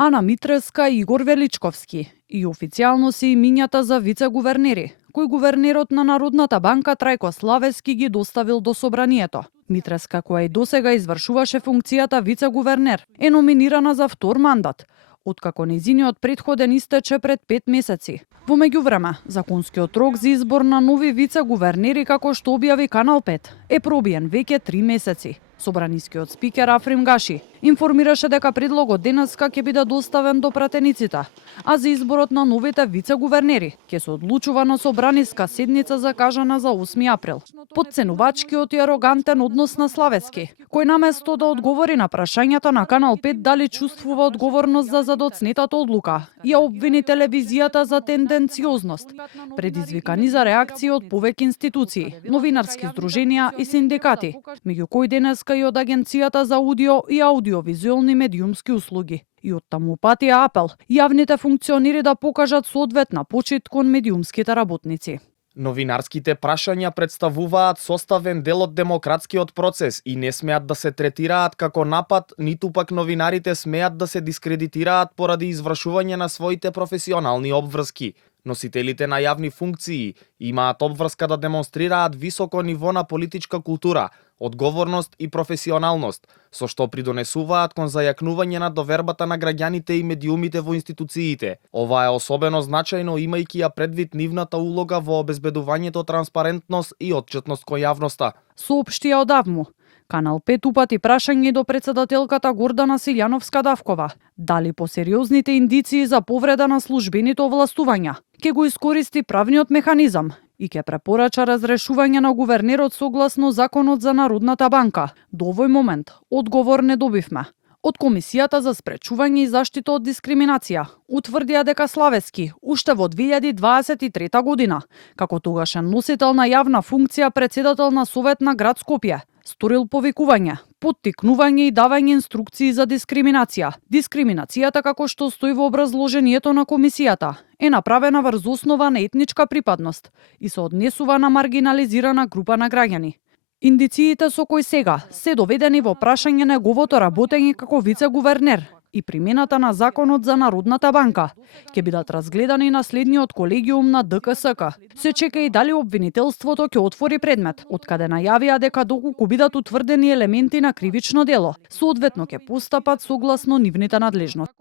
Ана Митреска и Игор Величковски и официјално се имињата за вице-гувернери, кои гувернерот на Народната банка Трајко Славески ги доставил до собранието. Митреска, која и досега извршуваше функцијата вице-гувернер, е номинирана за втор мандат, откако нејзиниот претходен истече пред 5 месеци. Во меѓувреме, законскиот рок за избор на нови вице-гувернери, како што објави Канал 5, е пробиен веќе 3 месеци. Собранискиот спикер Африм Гаши информираше дека предлогот денеска ќе биде доставен до пратениците, а за изборот на новите вице-гувернери ќе се одлучува на собраниска седница закажана за 8 април. Потценувачкиот и арогантен однос на Славески, кој наместо да одговори на прашањата на Канал 5 дали чувствува одговорност за задоцнетата одлука, ја обвини телевизијата за тенденциозност, предизвикани за реакции од повеќе институции, новинарски здруженија и синдикати, меѓу кои денеска и од Агенцијата за аудио и аудиовизуелни медиумски услуги. И од таму патија апел јавните функционери да покажат соодветна почит кон медиумските работници. Новинарските прашања представуваат составен дел од демократскиот процес и не смеат да се третираат како напад, ниту пак новинарите смеат да се дискредитираат поради извршување на своите професионални обврски. Носителите на јавни функции имаат обврска да демонстрираат високо ниво на политичка култура, одговорност и професионалност, со што придонесуваат кон зајакнување на довербата на граѓаните и медиумите во институциите. Ова е особено значајно имајќи ја предвид нивната улога во обезбедувањето транспарентност и отчетност кон јавноста. Соопштија одавну. Канал 5 упати прашање до председателката Гордана Силјановска-Давкова. Дали по сериозните индиции за повреда на службените овластувања ќе го искористи правниот механизам и ќе препорача разрешување на гувернерот согласно Законот за Народната банка. До овој момент одговор не добивме. Од Комисијата за спречување и заштита од дискриминација утврдија дека Славески уште во 2023 година, како тогашен носител на јавна функција председател на Совет на град Скопје, сторил повикување, поттикнување и давање инструкции за дискриминација. Дискриминацијата, како што стои во образложението на комисијата, е направена врз основа на етничка припадност и се однесува на маргинализирана група на граѓани. Индициите со кои сега се доведени во прашање неговото работење како вице-гувернер и примената на Законот за Народната банка ќе бидат разгледани на следниот колегиум на ДКСК. Се чека и дали обвинителството ќе отвори предмет, откаде најавија дека доколку бидат утврдени елементи на кривично дело, соодветно ќе постапат согласно нивните надлежности.